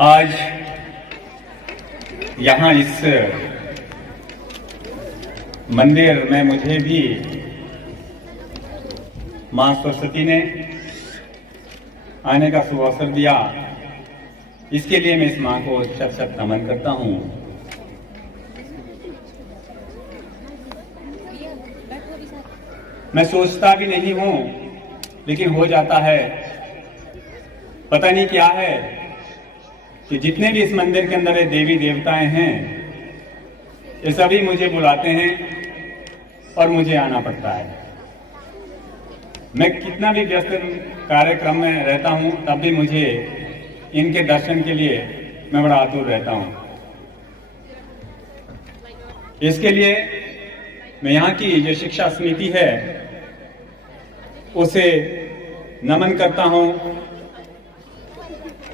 आज यहाँ इस मंदिर में मुझे भी मां सरस्वती ने आने का शुभ अवसर दिया। इसके लिए मैं इस मां को शत शत नमन करता हूँ। मैं सोचता भी नहीं हूँ, लेकिन हो जाता है। पता नहीं क्या है कि जितने भी इस मंदिर के अंदर देवी देवताएं हैं, ये सभी मुझे बुलाते हैं और मुझे आना पड़ता है। मैं कितना भी व्यस्त कार्यक्रम में रहता हूं, तब भी मुझे इनके दर्शन के लिए मैं बड़ा आतुर रहता हूं। इसके लिए मैं यहाँ की जो शिक्षा समिति है उसे नमन करता हूं,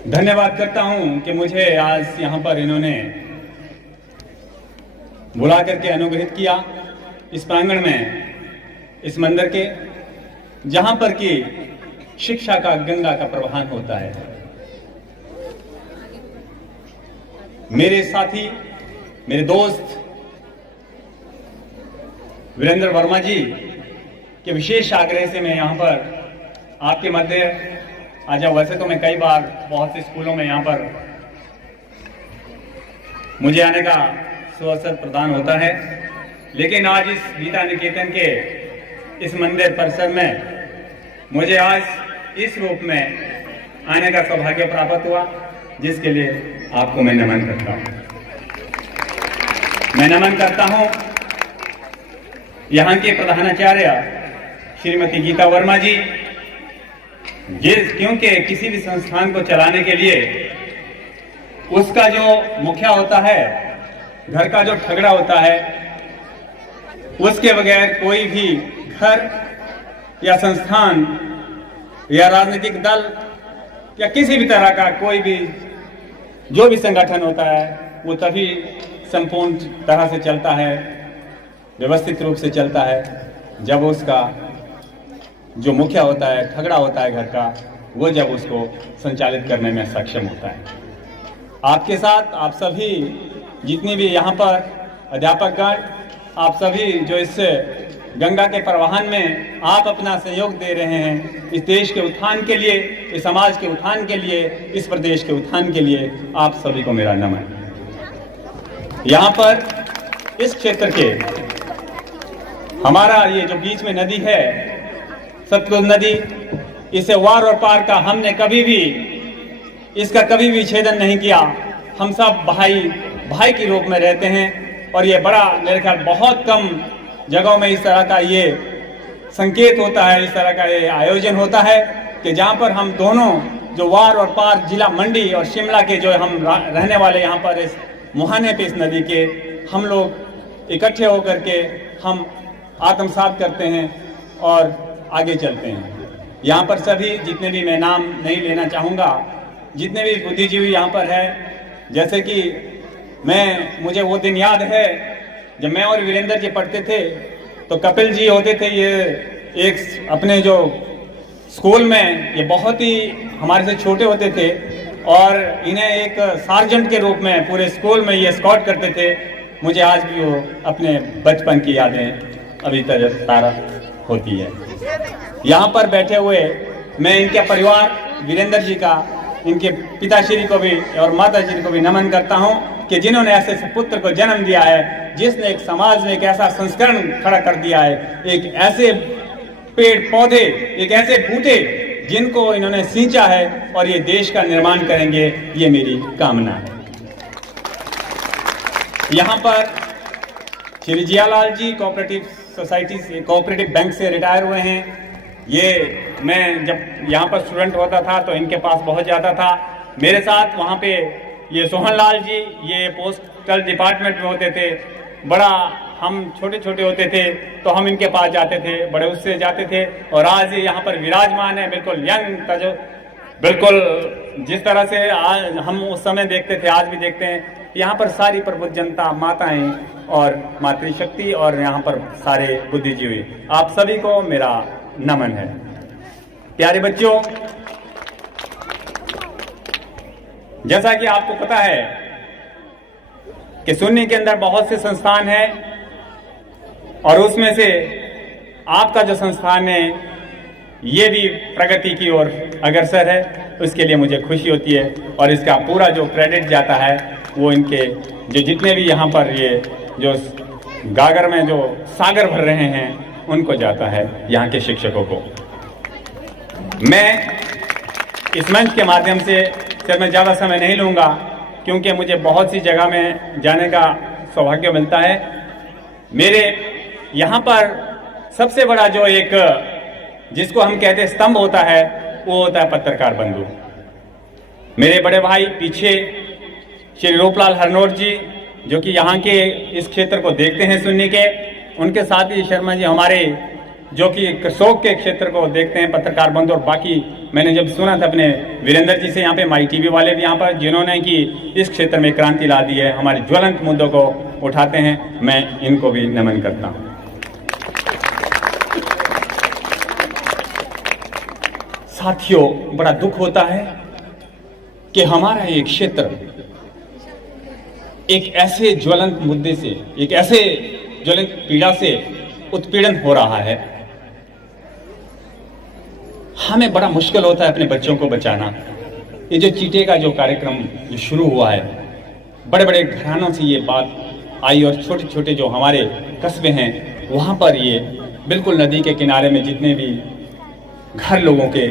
धन्यवाद करता हूं कि मुझे आज यहाँ पर इन्होंने बुला करके अनुग्रहित किया इस प्रांगण में, इस मंदिर के, जहां पर कि शिक्षा का गंगा का प्रवाहन होता है। मेरे साथी, मेरे दोस्त वीरेंद्र वर्मा जी के विशेष आग्रह से मैं यहाँ पर आपके मध्य आ जाऊं। वैसे तो मैं कई बार बहुत से स्कूलों में यहाँ पर मुझे आने का सुअवसर प्रदान होता है, लेकिन आज इस गीता निकेतन के इस मंदिर परिसर में मुझे आज इस रूप में आने का सौभाग्य प्राप्त हुआ, जिसके लिए आपको मैं नमन करता हूं। मैं नमन करता हूं यहाँ के प्रधानाचार्य श्रीमती गीता वर्मा जी, क्योंकि किसी भी संस्थान को चलाने के लिए उसका जो मुखिया होता है, घर का जो ठगड़ा होता है, उसके बगैर कोई भी घर या संस्थान या राजनीतिक दल या किसी भी तरह का कोई भी जो भी संगठन होता है, वो तभी संपूर्ण तरह से चलता है, व्यवस्थित रूप से चलता है, जब उसका जो मुखिया होता है, ठगड़ा होता है घर का, वो जब उसको संचालित करने में सक्षम होता है। आपके साथ आप सभी जितनी भी यहाँ पर अध्यापकगण, आप सभी जो इस गंगा के प्रवाहन में आप अपना सहयोग दे रहे हैं, इस देश के उत्थान के लिए, इस समाज के उत्थान के लिए, इस प्रदेश के उत्थान के लिए, आप सभी को मेरा नमन। यहाँ पर इस क्षेत्र के हमारा ये जो बीच में नदी है, सतलुज नदी, इसे वार और पार का हमने कभी भी इसका कभी भी छेदन नहीं किया। हम सब भाई भाई के रूप में रहते हैं, और ये बड़ा, मेरे ख्याल बहुत कम जगहों में इस तरह का ये संकेत होता है, इस तरह का ये आयोजन होता है कि जहाँ पर हम दोनों जो वार और पार जिला मंडी और शिमला के जो हम रहने वाले यहाँ पर इस मुहाने पे इस नदी के, हम लोग इकट्ठे होकर के हम आत्मसात करते हैं और आगे चलते हैं। यहाँ पर सभी जितने भी, मैं नाम नहीं लेना चाहूँगा, जितने भी बुद्धिजीवी यहाँ पर है, जैसे कि मुझे वो दिन याद है जब मैं और वीरेंद्र जी पढ़ते थे, तो कपिल जी होते थे, ये एक अपने जो स्कूल में, ये बहुत ही हमारे से छोटे होते थे, और इन्हें एक सार्जेंट के रूप में पूरे स्कूल में ये स्काउट करते थे। मुझे आज भी वो अपने बचपन की यादें अभी तक तारा होती है। यहाँ पर बैठे हुए मैं इनके परिवार, वीरेंद्र जी का, इनके पिताश्री को भी और माताश्री को भी नमन करता हूँ कि जिन्होंने ऐसे पुत्र को जन्म दिया है, जिसने एक समाज में एक ऐसा संस्करण खड़ा कर दिया है, एक ऐसे पेड़ पौधे, एक ऐसे बूटे जिनको इन्होंने सींचा है, और ये देश का निर्माण करेंगे, ये मेरी कामना है। यहाँ पर श्री जियालाल जी कोऑपरेटिव सोसाइटी से, कोऑपरेटिव बैंक से रिटायर हुए हैं। ये मैं जब यहाँ पर स्टूडेंट होता था तो इनके पास बहुत जाता था। मेरे साथ वहाँ पे ये सोहन लाल जी, ये पोस्टल डिपार्टमेंट में होते थे। बड़ा हम छोटे छोटे होते थे तो हम इनके पास जाते थे, बड़े उससे जाते थे, और आज ये यहाँ पर विराजमान है, बिल्कुल यंग, बिल्कुल जिस तरह से आज हम उस समय देखते थे, आज भी देखते हैं। यहाँ पर सारी प्रबुद्ध जनता, माताएं और मातृशक्ति, और यहाँ पर सारे बुद्धिजीवी, आप सभी को मेरा नमन है। प्यारे बच्चों, जैसा कि आपको पता है कि सुन्नी के अंदर बहुत से संस्थान हैं और उसमें से आपका जो संस्थान है ये भी प्रगति की ओर अग्रसर है, उसके लिए मुझे खुशी होती है और इसका पूरा जो क्रेडिट जाता है वो इनके जो जितने भी यहाँ पर ये जो गागर में जो सागर भर रहे हैं उनको जाता है, यहाँ के शिक्षकों को। मैं इस मंच के माध्यम से सिर्फ मैं ज़्यादा समय नहीं लूँगा क्योंकि मुझे बहुत सी जगह में जाने का सौभाग्य मिलता है। मेरे यहाँ पर सबसे बड़ा जो एक जिसको हम कहते हैं स्तंभ होता है वो होता है पत्रकार बंधु। मेरे बड़े भाई पीछे श्री रूपलाल हरनोट जी जो कि यहाँ के इस क्षेत्र को देखते हैं सुन्नी के, उनके साथ ही शर्मा जी हमारे जो कि कसोक के क्षेत्र को देखते हैं पत्रकार बंधु। और बाकी मैंने जब सुना था अपने वीरेंद्र जी से यहाँ पे माई टीवी वाले भी यहाँ पर जिन्होंने कि इस क्षेत्र में क्रांति ला दी है, हमारे ज्वलंत मुद्दों को उठाते हैं, मैं इनको भी नमन करता हूँ। साथियों, बड़ा दुख होता है कि हमारा एक क्षेत्र एक ऐसे ज्वलंत मुद्दे से, एक ऐसे ज्वलंत पीड़ा से उत्पीड़न हो रहा है। हमें बड़ा मुश्किल होता है अपने बच्चों को बचाना। ये जो चीटे का जो कार्यक्रम जो शुरू हुआ है, बड़े बड़े घरानों से ये बात आई और छोटे छोटे जो हमारे कस्बे हैं वहाँ पर ये बिल्कुल नदी के किनारे में जितने भी घर लोगों के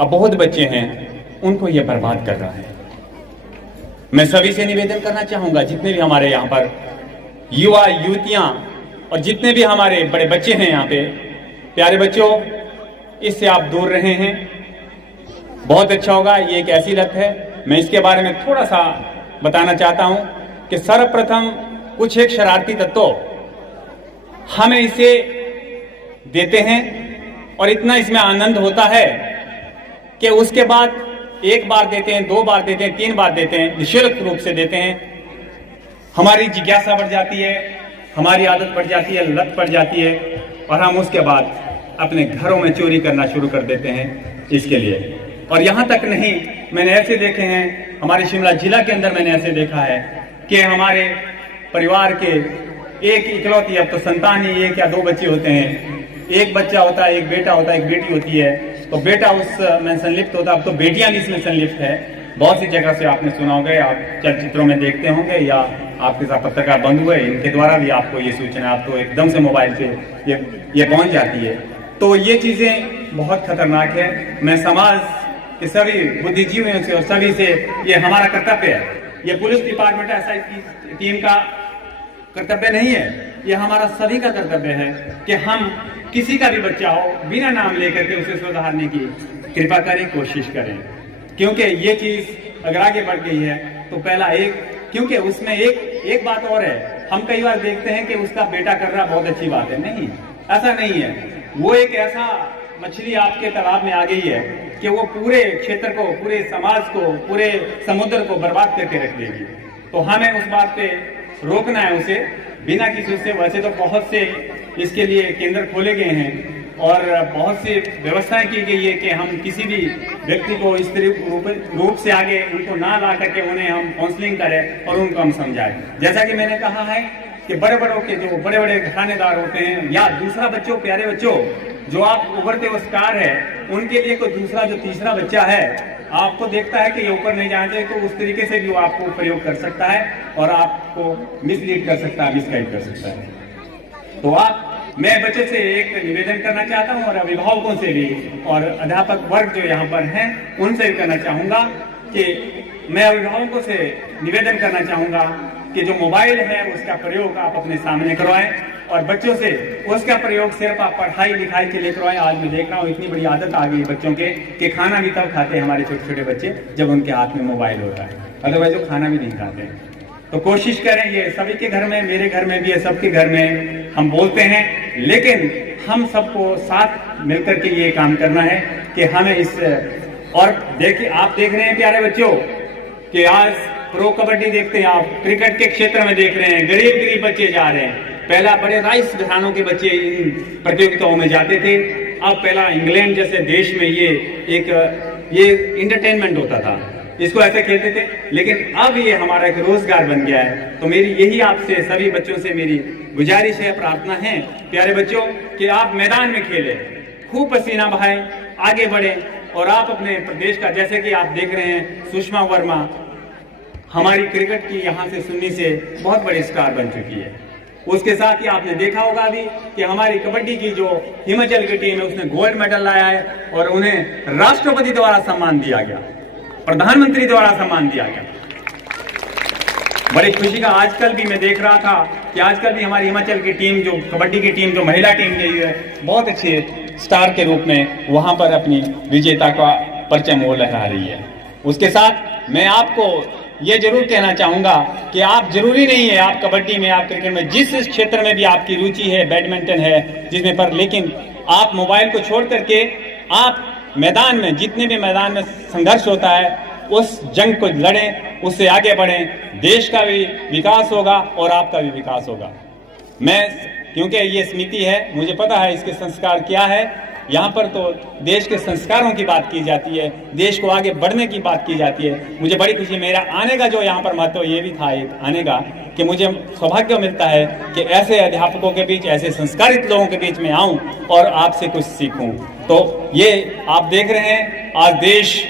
अब बहुत बच्चे हैं उनको ये बर्बाद कर रहा है। मैं सभी से निवेदन करना चाहूँगा, जितने भी हमारे यहाँ पर युवा युवतियाँ और जितने भी हमारे बड़े बच्चे हैं यहाँ पे, प्यारे बच्चों, इससे आप दूर रहे हैं, बहुत अच्छा होगा। ये एक ऐसी लत है, मैं इसके बारे में थोड़ा सा बताना चाहता हूं कि सर्वप्रथम कुछ एक शरारती तत्व हमें इसे देते हैं और इतना इसमें आनंद होता है कि उसके बाद एक बार देते हैं, 2 बार देते हैं, 3 बार देते हैं, निःशुल्क रूप से देते हैं। हमारी जिज्ञासा बढ़ जाती है, हमारी आदत बढ़ जाती है, लत पड़ जाती है और हम उसके बाद अपने घरों में चोरी करना शुरू कर देते हैं इसके लिए। और यहाँ तक नहीं, मैंने ऐसे देखे हैं, हमारे शिमला जिला के अंदर मैंने ऐसे देखा है कि हमारे परिवार के एक इकलौती, अब तो संतान ही 1 या 2 बच्चे होते हैं, एक बच्चा होता है, एक बेटा होता है, एक बेटी होती है, तो बेटा उसमें संलिप्त होता है। अब तो बेटियां भी इसमें संलिप्त है। बहुत सी जगह से आपने सुना होगा, आप चलचित्रों में देखते होंगे या आपके साथ पत्रकार बंधु है, इनके द्वारा भी आपको ये सूचना आपको एकदम से मोबाइल पे ये पहुंच जाती है। तो ये चीजें बहुत खतरनाक है। मैं समाज के सभी बुद्धिजीवियों से और सभी से, ये हमारा कर्तव्य है, ये पुलिस डिपार्टमेंट SI टीम का कर्तव्य नहीं है, ये हमारा सभी का कर्तव्य है कि हम किसी का भी बच्चा हो बिना नाम लेकर के उसे सुधारने की कृपा करें, कोशिश करें। क्योंकि ये चीज अगर आगे बढ़ गई है तो पहला क्योंकि उसमें एक बात और है, हम कई बार देखते हैं कि उसका बेटा कर रहा बहुत अच्छी बात है, नहीं, ऐसा नहीं है। वो एक ऐसा मछली आपके तालाब में आ गई है कि वो पूरे क्षेत्र को, पूरे समाज को, पूरे समुद्र को बर्बाद करके रख देगी। तो हमें उस बात पे रोकना है उसे बिना किसी से। वैसे तो बहुत से इसके लिए केंद्र खोले गए हैं और बहुत सी व्यवस्थाएं की गई है कि हम किसी भी व्यक्ति को इस रूप से आगे उनको ना ला करके उन्हें हम काउंसलिंग करें और उनको हम समझाएं। जैसा कि मैंने कहा है कि बड़े बड़ों के जो बड़े बड़े घरानेदार होते हैं या दूसरा बच्चों, प्यारे बच्चों, जो आप उभरते हुए स्टार है, उनके लिए कोई दूसरा जो तीसरा बच्चा है आपको देखता है कि ये ऊपर नहीं जाना चाहिए, तो उस तरीके से भी वो आपको प्रयोग कर सकता है और आपको मिसलीड कर सकता है, मिसगाइड कर सकता है। तो मैं बच्चे से एक निवेदन करना चाहता हूं और अभिभावकों से भी और अध्यापक वर्ग जो यहाँ पर हैं उनसे भी करना चाहूंगा कि मैं अभिभावकों से निवेदन करना चाहूंगा कि जो मोबाइल है उसका प्रयोग आप अपने सामने करवाएं और बच्चों से उसका प्रयोग सिर्फ आप पढ़ाई लिखाई के लिए करवाएं। आज मैं देख रहा हूँ इतनी बड़ी आदत आ गई बच्चों के कि खाना भी तब खाते हैं हमारे छोटे छोटे बच्चे जब उनके हाथ में मोबाइल होता है, अदरवाइज वो खाना भी नहीं खाते। तो कोशिश करें, ये सभी के घर में, मेरे घर में भी है, सबके घर में हम बोलते हैं, लेकिन हम सबको साथ मिलकर के ये काम करना है कि हमें इस और देखिए, आप देख रहे हैं प्यारे बच्चों कि आज प्रो कबड्डी देखते हैं, आप क्रिकेट के क्षेत्र में देख रहे हैं, गरीब बच्चे जा रहे हैं। पहला बड़े राइस घरानों के बच्चे इन प्रतियोगिताओं में जाते थे, अब पहला इंग्लैंड जैसे देश में ये इंटरटेनमेंट होता था, इसको ऐसे खेलते थे, लेकिन अब ये हमारा एक रोजगार बन गया है। तो मेरी यही आपसे सभी बच्चों से मेरी गुजारिश है, प्रार्थना है प्यारे बच्चों, कि आप मैदान में खेलें, खूब पसीना बहाएं, आगे बढ़ें और आप अपने प्रदेश का, जैसे कि आप देख रहे हैं सुषमा वर्मा हमारी क्रिकेट की यहाँ से सुन्नी से बहुत बड़ी स्टार बन चुकी है। उसके साथ ही आपने देखा होगा अभी कि हमारी कबड्डी की जो हिमाचल की टीम है उसने गोल्ड मेडल लाया है और उन्हें राष्ट्रपति द्वारा सम्मान दिया गया, प्रधानमंत्री द्वारा सम्मान दिया गया। बड़ी खुशी का आजकल भी मैं देख रहा था कि आजकल भी हमारी हिमाचल की टीम, जो कबड्डी की टीम, जो महिला टीम गई है, बहुत अच्छे स्टार के रूप में वहां पर अपनी विजेता का परचम वो लहरा रही है। उसके साथ मैं आपको ये जरूर कहना चाहूंगा कि आप जरूरी नहीं है आप कबड्डी में, आप क्रिकेट में, जिस क्षेत्र में भी आपकी रुचि है, बैडमिंटन है जिसमें पर, लेकिन आप मोबाइल को छोड़ करके आप मैदान में, जितने भी मैदान में संघर्ष होता है उस जंग को लड़ें, उससे आगे बढ़ें, देश का भी विकास होगा और आपका भी विकास होगा। मैं, क्योंकि ये समिति है, मुझे पता है इसके संस्कार क्या है। यहाँ पर तो देश के संस्कारों की बात की जाती है, देश को आगे बढ़ने की बात की जाती है। मुझे बड़ी खुशी, मेरा आने का जो यहाँ पर महत्व ये भी था एक आने का, कि मुझे सौभाग्य मिलता है कि ऐसे अध्यापकों के बीच, ऐसे संस्कारित लोगों के बीच में आऊं और आपसे कुछ सीखूं। तो ये आप देख रहे हैं आज देश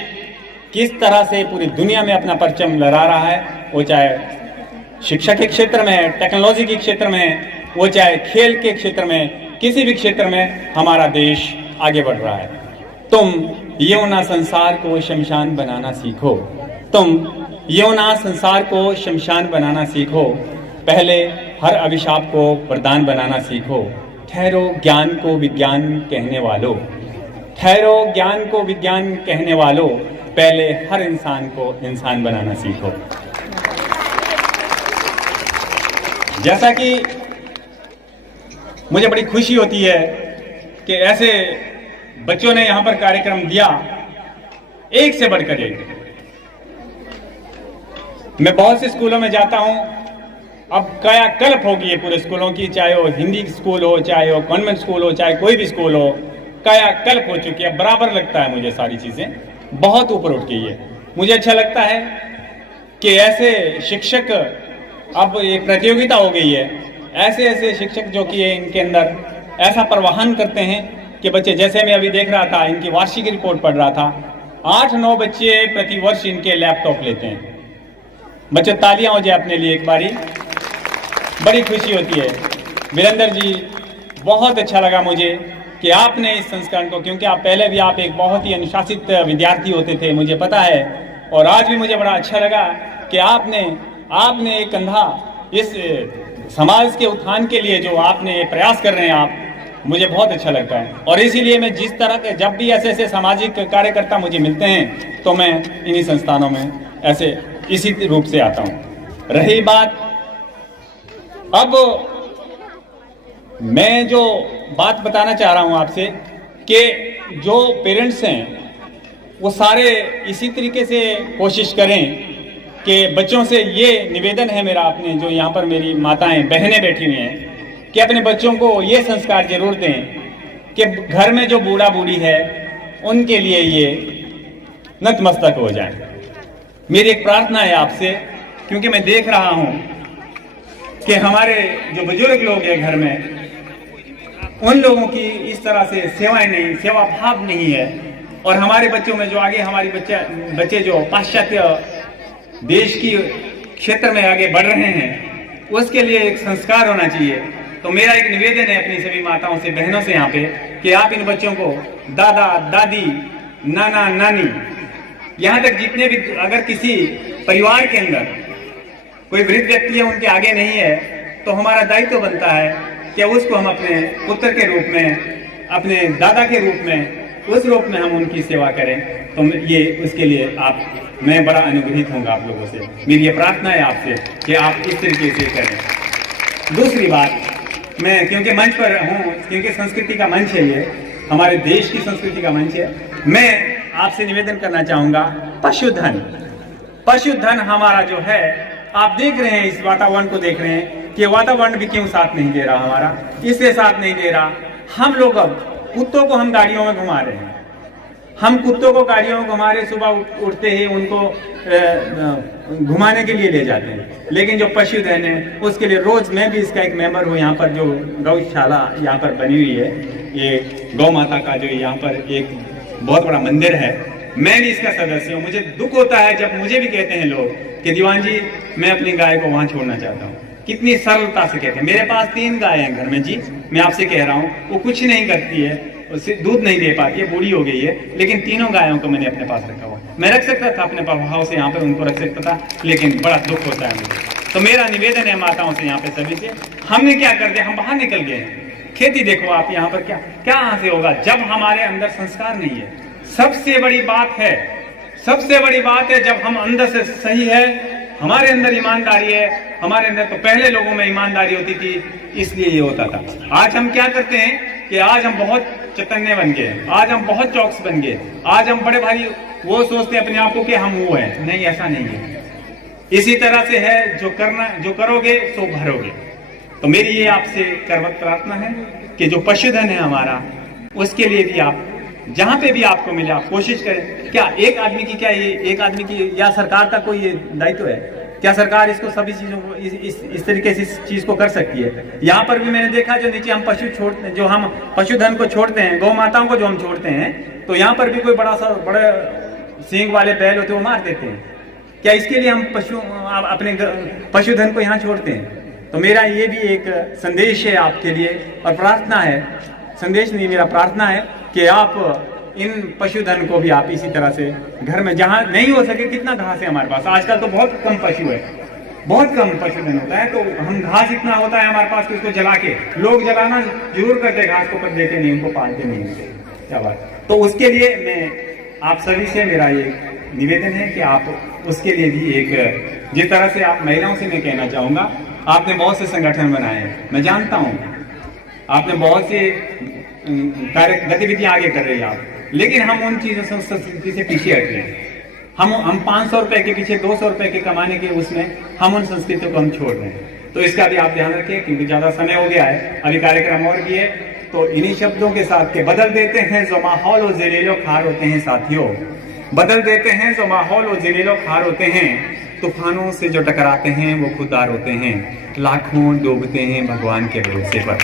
किस तरह से पूरी दुनिया में अपना परचम लहरा रहा है, वो चाहे शिक्षा के क्षेत्र में है, टेक्नोलॉजी के क्षेत्र में है, वो चाहे खेल के क्षेत्र में, किसी भी क्षेत्र में हमारा देश आगे बढ़ रहा है। तुम यौना संसार को शमशान बनाना सीखो, तुम यौना संसार को शमशान बनाना सीखो, पहले हर अभिशाप को वरदान बनाना सीखो। ठहरो ज्ञान को विज्ञान कहने वालों, ठहरो ज्ञान को विज्ञान कहने वालों, पहले हर इंसान को इंसान बनाना सीखो। जैसा कि मुझे बड़ी खुशी होती है कि ऐसे बच्चों ने यहां पर कार्यक्रम दिया, एक से बढ़कर एक। मैं बहुत से स्कूलों में जाता हूं, अब कायाकल्प हो गई है पूरे स्कूलों की, चाहे वो हिंदी स्कूल हो, चाहे वो कॉन्वेंट स्कूल हो, चाहे कोई भी स्कूल हो, कायाकल्प हो चुकी है। बराबर लगता है मुझे, सारी चीजें बहुत ऊपर उठ गई है। मुझे अच्छा लगता है कि ऐसे शिक्षक, अब एक प्रतियोगिता हो गई है, ऐसे ऐसे शिक्षक जो कि इनके अंदर ऐसा प्रवाहन करते हैं कि बच्चे, जैसे मैं अभी देख रहा था, इनकी वार्षिक रिपोर्ट पढ़ रहा था, 8-9 बच्चे प्रतिवर्ष इनके लैपटॉप लेते हैं। बच्चे तालियां हो जाए अपने लिए एक बारी, बड़ी खुशी होती है। वीरेंद्र जी, बहुत अच्छा लगा मुझे कि आपने इस संस्करण को, क्योंकि आप पहले भी आप एक बहुत ही अनुशासित विद्यार्थी होते थे, मुझे पता है, और आज भी मुझे बड़ा अच्छा लगा कि आपने एक कंधा इस समाज के उत्थान के लिए जो आपने प्रयास कर रहे हैं आप, मुझे बहुत अच्छा लगता है। और इसीलिए मैं जिस तरह के, जब भी ऐसे ऐसे सामाजिक कार्यकर्ता मुझे मिलते हैं तो मैं इन्हीं संस्थानों में ऐसे इसी रूप से आता हूं। रही बात, अब मैं जो बात बताना चाह रहा हूं आपसे, कि जो पेरेंट्स हैं वो सारे इसी तरीके से कोशिश करें कि बच्चों से ये निवेदन है मेरा, अपने जो यहाँ पर मेरी माताएं बहनें बैठी हुई हैं, कि अपने बच्चों को ये संस्कार जरूर दें कि घर में जो बूढ़ा बूढ़ी है उनके लिए ये नतमस्तक हो जाए। मेरी एक प्रार्थना है आपसे, क्योंकि मैं देख रहा हूं कि हमारे जो बुजुर्ग लोग हैं घर में, उन लोगों की इस तरह से सेवाएं नहीं, सेवा भाव नहीं है, और हमारे बच्चों में जो आगे हमारी बच्चे जो पाश्चात्य देश की क्षेत्र में आगे बढ़ रहे हैं, उसके लिए एक संस्कार होना चाहिए। तो मेरा एक निवेदन है अपनी सभी माताओं से, बहनों से यहाँ पे, कि आप इन बच्चों को दादा दादी, नाना नानी, यहाँ तक जितने भी, अगर किसी परिवार के अंदर कोई वृद्ध व्यक्ति है उनके आगे नहीं है, तो हमारा दायित्व बनता है कि उसको हम अपने पुत्र के रूप में, अपने दादा के रूप में, उस रूप में हम उनकी सेवा करें। तो ये उसके लिए मैं बड़ा अनुग्रहित होऊंगा आप लोगों से। मेरी ये प्रार्थना है आपसे कि आप इस तरीके से करें। दूसरी बात, मैं क्योंकि मंच पर हूँ, क्योंकि संस्कृति का मंच है ये, हमारे देश की संस्कृति का मंच है, मैं आपसे निवेदन करना चाहूंगा, पशुधन हमारा जो है, आप देख रहे हैं, इस वातावरण को देख रहे हैं कि वातावरण भी क्यों साथ नहीं दे रहा हमारा, इसलिए साथ नहीं दे रहा। हम लोग अब कुत्तों को हम गाड़ियों में घुमा रहे हैं, हम कुत्तों को, गाड़ियों को हमारे सुबह उठते ही उनको घुमाने के लिए ले जाते हैं, लेकिन जो पशुधन है उसके लिए रोज, मैं भी इसका एक मेंबर हूँ। यहाँ पर जो गौशाला यहाँ पर बनी हुई है, ये गौ माता का जो यहाँ पर एक बहुत बड़ा मंदिर है, मैं भी इसका सदस्य हूँ। मुझे दुख होता है जब मुझे भी कहते हैं लोग कि दीवान जी मैं अपनी गाय को वहां छोड़ना चाहता हूँ। कितनी सरलता से कहते हैं। मेरे पास 3 गाय हैं घर में जी, मैं आपसे कह रहा हूँ, वो कुछ नहीं करती है, उससे दूध नहीं दे पाती है, बूढ़ी हो गई है, लेकिन तीनों गायों को मैंने अपने पास रखा हुआ। मैं रख सकता था अपने भाव से यहाँ पर उनको रख सकता था, लेकिन बड़ा दुख होता है मुझे। तो मेरा निवेदन है माताओं से यहाँ पे सभी से, हमने क्या कर दिया, हम बाहर निकल गए। खेती देखो आप यहाँ पर, क्या यहाँ से होगा जब हमारे अंदर संस्कार नहीं है। सबसे बड़ी बात है, सबसे बड़ी बात है जब हम अंदर से सही है, हमारे अंदर ईमानदारी है, हमारे अंदर तो पहले लोगों में ईमानदारी होती थी, इसलिए ये होता था। आज हम क्या करते हैं कि आज हम बहुत चैतन्य बन गए, आज हम बहुत चौकस बन गए, आज हम बड़े भारी वो सोचते हैं अपने आप को कि हम वो हैं। नहीं, ऐसा नहीं है। इसी तरह से है, जो करोगे सो भरोगे। तो मेरी ये आपसे करवत प्रार्थना है कि जो पशुधन है हमारा, उसके लिए भी आप जहां पे भी आपको मिले आप कोशिश करें। क्या एक आदमी की, क्या ये एक आदमी की या सरकार का कोई ये दायित्व है? क्या सरकार इसको सभी चीजों को इस तरीके से इस चीज को कर सकती है? यहाँ पर भी मैंने देखा, जो नीचे हम जो हम पशुधन को छोड़ते हैं, गौ माताओं को जो हम छोड़ते हैं, तो यहाँ पर भी कोई बड़े सींग वाले बैल होते हैं, वो मार देते हैं। क्या इसके लिए हम अपने पशुधन को यहाँ छोड़ते हैं? तो मेरा ये भी एक संदेश है आपके लिए, और प्रार्थना है, संदेश नहीं मेरा प्रार्थना है कि आप इन पशुधन को भी आप इसी तरह से घर में, जहां नहीं हो सके, कितना घास है हमारे पास, आजकल तो बहुत कम पशु है, बहुत कम पशुधन होता है, तो हम घास इतना होता है हमारे पास कि उसको जला के, लोग जलाना जरूर करते, घास को पर देते नहीं, उनको पालते नहीं। क्या बात। तो उसके लिए मैं आप सभी से मेरा ये निवेदन है कि आप उसके लिए भी एक, जिस तरह से आप महिलाओं से मैं कहना चाहूंगा, आपने बहुत से संगठन बनाए हैं, मैं जानता हूं आपने बहुत से गतिविधियां आगे कर रही है आप, लेकिन हम उन चीजों से, संस्कृति से पीछे हट रहे हैं। हम 500 रुपए के पीछे, 200 रुपए के कमाने के उसमें हम उन संस्कृतियों को हम छोड़ रहे हैं। तो इसका भी आप ध्यान रखें, क्योंकि ज्यादा समय हो गया है, अभी कार्यक्रम और भी है। तो इन्हीं शब्दों के साथ के बदल देते हैं जो माहौल और जलीलो खार होते हैं साथियों, बदल देते हैं जो माहौल और जलीलो खार होते हैं, तूफानों से जो टकराते हैं वो खुददार होते हैं, लाखों डूबते हैं भगवान के भरोसे पर,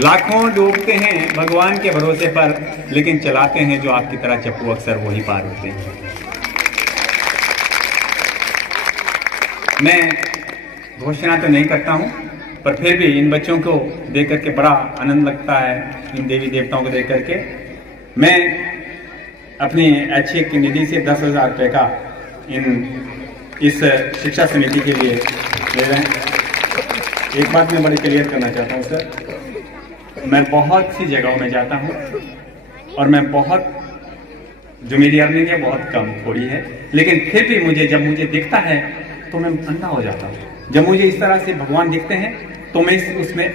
लाखों डूबते हैं भगवान के भरोसे पर, लेकिन चलाते हैं जो आपकी तरह चप्पू अक्सर वही पार होते हैं। मैं घोषणा तो नहीं करता हूं, पर फिर भी इन बच्चों को देख करके बड़ा आनंद लगता है, इन देवी देवताओं को देख करके। मैं अपनी अच्छी की निधि से 10,000 रुपये का इस शिक्षा समिति के लिए ले रहे हैं। एक बात मैं बड़ी क्लियर करना चाहता हूँ सर, मैं बहुत सी जगहों में जाता हूँ और मैं बहुत, जो मेरी अर्निंग है बहुत कम थोड़ी है, लेकिन फिर भी जब मुझे दिखता है तो मैं अंधा हो जाता हूँ। जब मुझे इस तरह से भगवान दिखते हैं तो मैं उसमें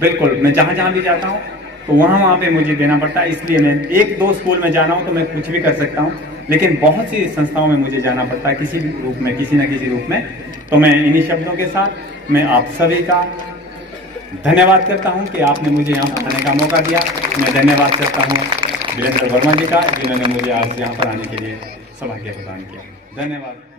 बिल्कुल, मैं जहाँ जहाँ भी जाता हूँ तो वहाँ पे मुझे देना पड़ता है। इसलिए मैं 1-2 स्कूल में जाना हूँ तो मैं कुछ भी कर सकता हूँ, लेकिन बहुत सी संस्थाओं में मुझे जाना पड़ता है किसी भी रूप में, किसी न किसी रूप में। तो मैं इन्हीं शब्दों के साथ मैं आप सभी का धन्यवाद करता हूं कि आपने मुझे यहाँ आने का मौका दिया। मैं धन्यवाद करता हूं वीरेंद्र वर्मा जी का, जिन्होंने मुझे आज यहाँ पर आने के लिए सौभाग्य प्रदान किया। धन्यवाद।